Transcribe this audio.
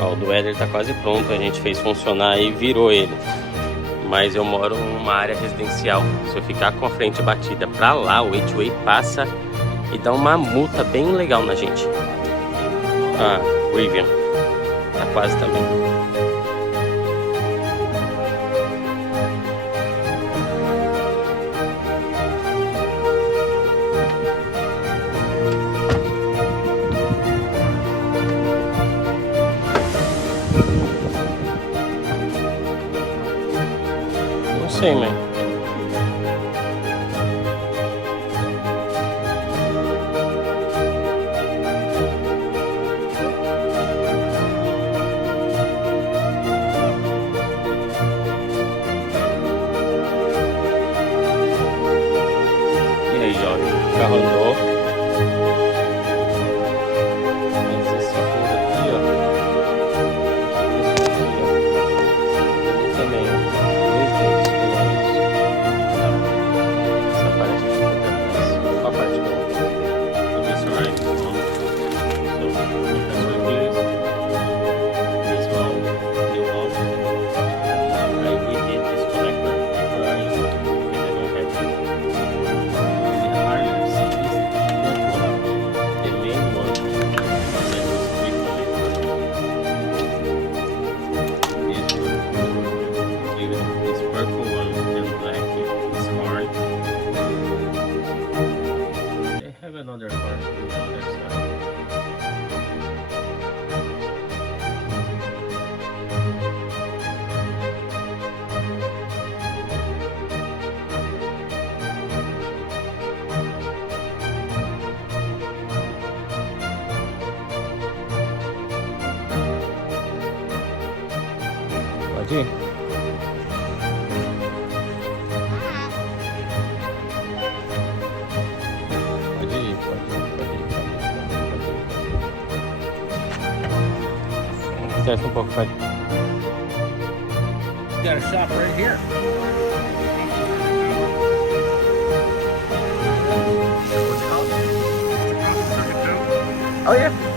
Ó, o do Éder tá quase pronto, a gente fez funcionar e virou ele. Mas eu moro numa área residencial. Se eu ficar com a frente batida pra lá, o HOA passa e dá uma multa bem legal na gente. Ah, Rivian. Tá quase também. Não sei, mãe. E aí, jovem? O carro andou. Mas esse fundo aqui, ó. Esse aqui, ó. Ele também, ó. 2 dedos, pelo menos. Essa parte aqui foi pra trás. Qual a parte que eu vou ver se eu raio? This one, new one. Aí we did this connector for our input, and then we have the higher series, that one, the main one, and then this three connector. This purple one and black is hard. They have another part on the other side. Pode ir? Pode ir, Desce um pouco, pode. You got a shop right here. What's it called? Oh yeah.